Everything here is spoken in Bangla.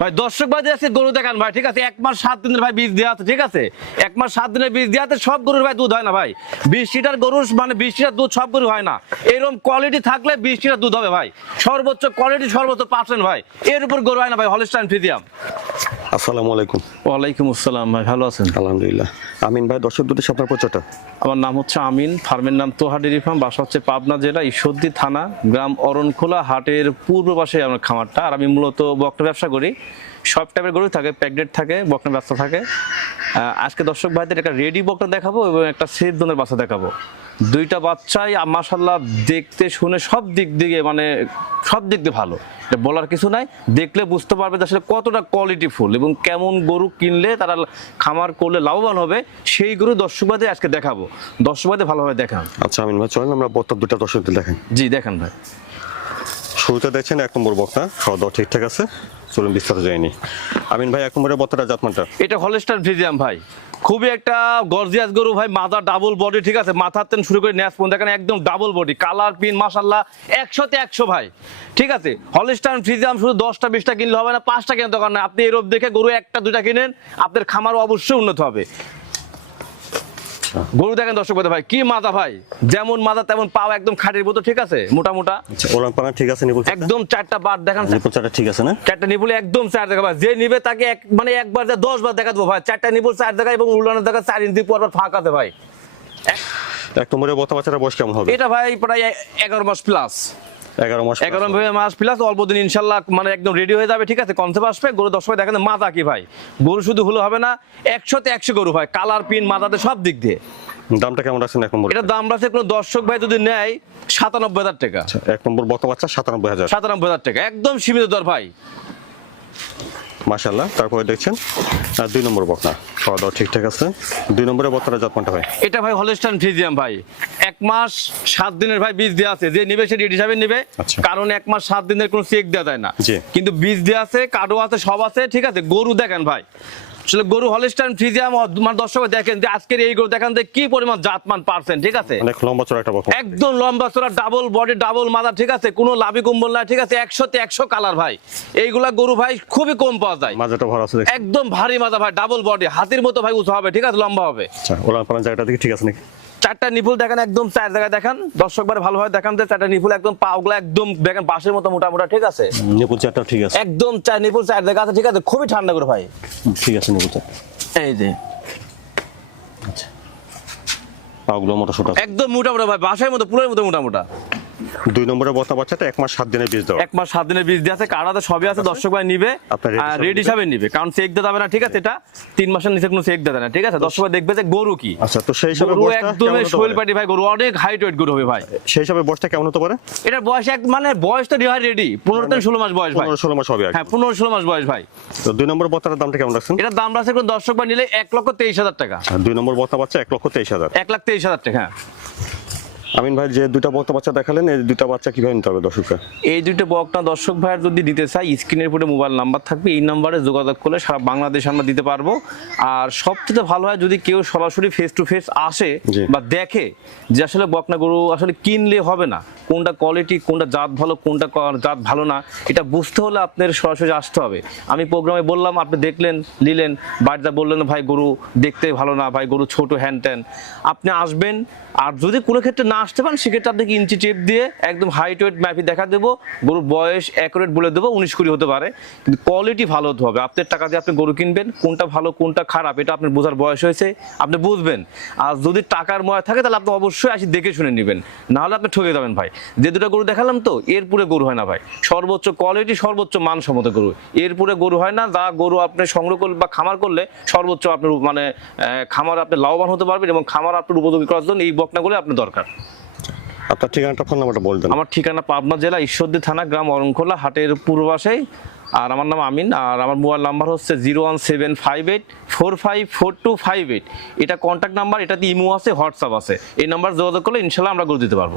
ভাই, দর্শক ভাই আজকে গরু দেখান ভাই, ঠিক আছে? এক মাস সাত দিনের ভাই বীজ দেওয়া আছে, ঠিক আছে? এক মাস সাত দিনের বীজ দেওয়া সব গরুর ভাই দুধ হয় না ভাই। বিশ লিটার গরুর মানে বিশ লিটার দুধ সব গরু হয় না। এরকম কোয়ালিটি থাকলে বিশ লিটার দুধ হবে ভাই। সর্বোচ্চ কোয়ালিটি সর্বোচ্চ পার্সেন্ট ভাই। এর উপর গরু হয় না ভাই হলস্টাইন ফ্রিজিয়াম আসসালামু আলাইকুম। ওয়ালাইকুম আসসালাম ভাই ভালো আছেন? আলহামদুলিল্লাহ। আমিন ভাই দর্শক দুটি আপনার পরিচয়টা? আমার নাম হচ্ছে আমিন ফার্মের নাম তোহা ডেরি ফার্ম বাসা হচ্ছে পাবনা জেলা ঈশ্বরদী থানা গ্রাম অরণখোলা হাটের পূর্ব পাশে আমার খামারটা। আর আমি মূলত বকনা ব্যবসা করি। সব টাইপের গরু থাকে প্যাকেট থাকে বকনা ব্যবসা থাকে। আজকে দর্শক ভাইদের একটা রেডি বকনা দেখাবো এবং একটা সেট দনের বাচ্চা দেখাবো। দুইটা বাচ্চাই মাসাল্লাহ দেখতে শুনে সব দিক দিকে মানে সব দিক দিয়ে ভালো। এটা বলার কিছু নাই। দেখলে বুঝতে পারবে যে আসলে কতটা কোয়ালিটি ফুল এবং কেমন গরু কিনলে তারা খামার করলে লাভবান হবে। সেই গরু দর্শকবাদে আজকে দেখাবো। দর্শকবাদে ভালোভাবে দেখান। আচ্ছা আমিন ভাই চলেন আমরা বর্তমান দুটা দর্শকদের দেখেন জি দেখেন ভাই। শুরুতে দেখছেন, এক নম্বর বকনা খাওয়া দাওয়া ঠিকঠাক আছে, চলুন বিস্তারিত যায়নি আমিন ভাই, এক নম্বরের বত্তরটা জাতমানটা। এটা হলস্টার ফ্রিজিয়াম ভাই। খুবই একটা গর্জিয়াস গরু ভাই, মাথা ডাবল বডি ঠিক আছে? মাথার তেন শুরু করে ন্যাস পর্যন্ত এখানে একদম ডাবল বডি কালার পিন মাসাল্লাহ একশোতে একশো ভাই। ঠিক আছে? হলস্টার ফ্রিজিয়াম শুধু দশটা, বিশটা কিনলে হবে না, পাঁচটা কেনার দরকার না আপনি এরব দেখে গরু একটা দুটা কিনেন, আপনার খামার অবশ্যই উন্নত হবে। গরু দেখেন দর্শক ভাই কি মাথা ভাই? যেমন মাথা তেমন পাও একদম খাটের মতো ঠিক আছে? মোটা মোটা। আচ্ছা ওলান পানা ঠিক আছে নিপুল একদম চারটা বার দেখান নিপুল চারটা ঠিক আছে না? চারটা নিপুলে একদম চার দেখা ভাই। যে নিবে তাকে এক মানে একবার যা দশ বার দেখা দেবো ভাই। চারটা নিপুল চার দেখা এবং উল্লানের দেখা চার ইঞ্চি পর পর ফাঁক আছে ভাই। এক নম্বরের বত্তা বাচ্চাটা বয়স কেমন হবে? এটা ভাই প্রায় এগারো মাস প্লাস এগারো মাস এগারো মাস প্লাস অল্প দিন ইনশাল্লাহ মানে একদম রেডি হয়ে যাবে ঠিক আছে? কনসেপ্ট আসবে গরু দশ ভাই দেখেন মাথা কি ভাই? গরু শুধু হলো হবে না একশোতে একশো গরু ভাই কালার পিন মাথাতে সব দিক দিয়ে। দামটা কেমন রাখছেন এক নম্বর এটা দাম রাখছে কোনো দর্শক ভাই যদি নেয় সাতানব্বই হাজার টাকা। এক নম্বর বাচ্চা সাতানব্বই হাজার। সাতানব্বই হাজার টাকা একদম সীমিত দর ভাই। মাশাল্লাহ তারপরে দেখছেন আর দুই নম্বর বকনা। খাওয়া দাওয়া ঠিকঠাক আছে। দুই নম্বরের বকনাটা যত্নটা হয় এটা ভাই হলস্টান ফ্রিজিয়াম ভাই। এক মাস সাত দিনের ভাই বীজ দেওয়া আছে। যে নিবে সে রেড হিসাবে নিবে। আচ্ছা। কারণ এক মাস সাত দিনের কোনো চেক দেওয়া যায় না। কিন্তু বীজ দেওয়া আছে কার্ডও আছে সব আছে ঠিক আছে? গরু দেখেন ভাই। আসলে গরু হলস্টান ফ্রিজিয়াম মানে দর্শক দেখেন যে আজকের এই গরু দেখান যে কি পরিমাণ জাতমান পারছেন ঠিক আছে? অনেক লম্বা চড়া একটা একদম লম্বা চড়া ডাবল বডি ডাবল মাদার ঠিক আছে? কোনো লাভি কুম্বল না ঠিক আছে? একশোতে একশো কালার ভাই। এইগুলা গরু ভাই খুবই কম পাওয়া যায়। মাজাটা ভরা আছে একদম ভারী মাজা ভাই ডাবল বডি হাতির মতো ভাই উঁচু হবে ঠিক আছে? লম্বা হবে। আচ্ছা ওলা পানা জায়গাটা দেখি ঠিক আছে নাকি? চারটা নিপুল দেখেন একদম চার জায়গায় দেখেন। দর্শক বার ভালোভাবে দেখান যে চারটা নিপুল একদম পাওগুলা একদম দেখেন বাঁশের মতো মোটা মোটা ঠিক আছে? নিপুল চারটা ঠিক আছে। একদম চার নিপুল চার জায়গা আছে ঠিক আছে? খুবই ঠান্ডা করে ভাই। ঠিক আছে নিপুল চার। এই যে। পাওগুলো মোটা ছোট একদম মোটা মোটা ভাই বাঁশের মতো পুলের মতো মোটা মোটা। দুই নম্বরের বত্তা বাচ্চাটা এক মাস সাত দিনের বীজ দেওয়া। এক মাস সাত দিনের বীজ দিয়ে আছে কাড়াতে সবই আছে দর্শক ভাই নিবে। রেড হিসাবে নিবে। কারণ চেক হবে না ঠিক আছে এটা তিন মাসের নিচে কোনো চেক দিতে না ঠিক আছে? দর্শক ভাই দেখবে যে গরু কি। আচ্ছা তো সেই হিসাবে গরু একদম শৈল পাটি ভাই গরু অনেক হাইট ওয়েট গরু হবে ভাই। সেই হিসাবে বয়সটা কেমন হতে পারে? এটার বয়স এক মানে বয়স তো ভাই রেডি পনেরো থেকে ষোলো মাস বয়স ভাই। পনেরো ষোলো মাস হবে হ্যাঁ পনেরো ষোলো মাস বয়স ভাই। তো দুই নম্বর বত্তার দামটা কেমন রাখছেন? এটার দাম রাখছে কোন দর্শক ভাই নিলে এক লক্ষ তেইশ হাজার টাকা। দুই নম্বর বত্তা বাচ্চা এক লক্ষ তেইশ হাজার। এক লাখ তেইশ হাজার টাকা হ্যাঁ। আমিন ভাই যে দুটা বক্তা বাচ্চা দেখালেন এই দুটা বাচ্চা কীভাবে নিতে হবে দর্শকরা এই দুটো বকটা দর্শক ভাইয়ের যদি দিতে চাই স্ক্রিনের উপরে মোবাইল নাম্বার থাকবে এই নাম্বারে যোগাযোগ করলে সারা বাংলাদেশ আমরা দিতে পারব। আর সবচেয়ে ভালো হয় যদি কেউ সরাসরি ফেস টু ফেস আসে বা দেখে যে আসলে বকনা গরু আসলে কিনলে হবে না কোনটা কোয়ালিটি কোনটা জাত ভালো, কোনটা জাত ভালো না, এটা বুঝতে হলে আপনার সরাসরি আসতে হবে। আমি প্রোগ্রামে বললাম, আপনি দেখলেন, নিলেন, বাড়িতে বললেন, ভাই গরু দেখতে ভালো না, ভাই গরু ছোট হ্যান ত্যান আপনি আসবেন, আর যদি কোনো ক্ষেত্রে না আসতে পারেন, সেক্ষেত্রে আপনাকে ইঞ্চি টেপ দিয়ে একদম হাইট ওয়েট ম্যাপি দেখা দেবো, গরুর বয়স অ্যাকুরেট বলে দেবো, উনিশ কুড়ি হতে পারে। কিন্তু কোয়ালিটি ভালো হতে হবে। আপনার টাকা দিয়ে আপনি গরু কিনবেন, কোনটা ভালো, কোনটা খারাপ, এটা আপনার বোঝার বয়স হয়েছে, আপনি বুঝবেন। আর যদি টাকার ময় থাকে, তাহলে আপনি অবশ্যই আসি দেখে শুনে নেবেন। নাহলে আপনি ঠকে যাবেন, ভাই। যে দুটো গরু দেখালাম তো এর পুরে গরু হয় না ভাই। সর্বোচ্চ কোয়ালিটি সর্বোচ্চ মানসম্মত গরু। এর পুরে গরু হয় না যা গরু আপনি সংগ্রহ করলে বা খামার করলে সর্বোচ্চ আপনার মানে খামার আপনি লাভবান হতে পারবেন এবং খামার আপনার উপযোগী করার জন্য এই বকনাগুলো আপনার দরকার। আপনার ঠিকানাটা ফোন নাম্বারটা বলবেন আমার ঠিকানা পাবনা জেলা ঈশ্বরদী থানা গ্রাম অরণখোলা হাটের পূর্বাশে। আর আমার নাম আমিন আর আমার মোবাইল নাম্বার হচ্ছে zero one seven five eight four five four two five eight. এটা কন্ট্যাক্ট নাম্বার এটাতে ইমো আছে হোয়াটসঅ্যাপ আছে। এই নাম্বার যোগাযোগ করলে ইনশাল্লাহ আমরা করে দিতে পারব।